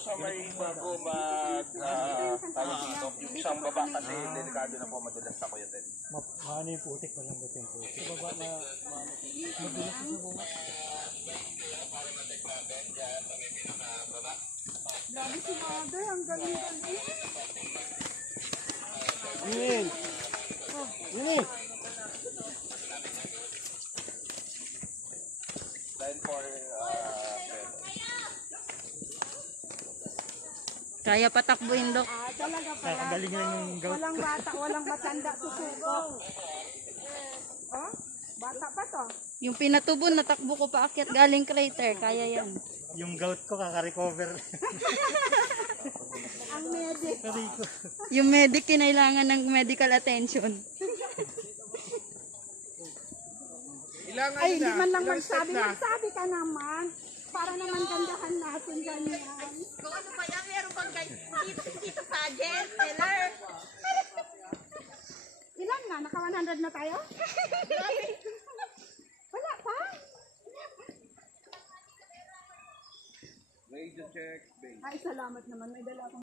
sa may bago tawag dito. Yung isang baba kasi delikado na po, madulas ako yun din. Maano yung putik, malambot yung putik. Sa baba na madulas sa bunga. Lagi si Mother, ang galing-galing. Yun! Yun! Dahil for Kaya patakbuhin, Dok. Talaga pala. Kakagaling lang yung gout. Walang bata, walang matanda, susuko. Oh, bata pa to. Yung pinatubon, natakbo ko pa akyat galing crater. Kaya yan. Yung gout ko kaka-recover. Ang medic. Sabi ko. Yung medic, kinailangan ng medical attention. Ay, hindi man lang magsabi. Magsabi ka naman. Para naman gandahan natin ganyan. Kung ano pa yan, meron bang dito pageant, Taylor? Ilan na? Naka 100 na tayo? Wala pa? radio check, base. Ay, salamat naman. May dala akong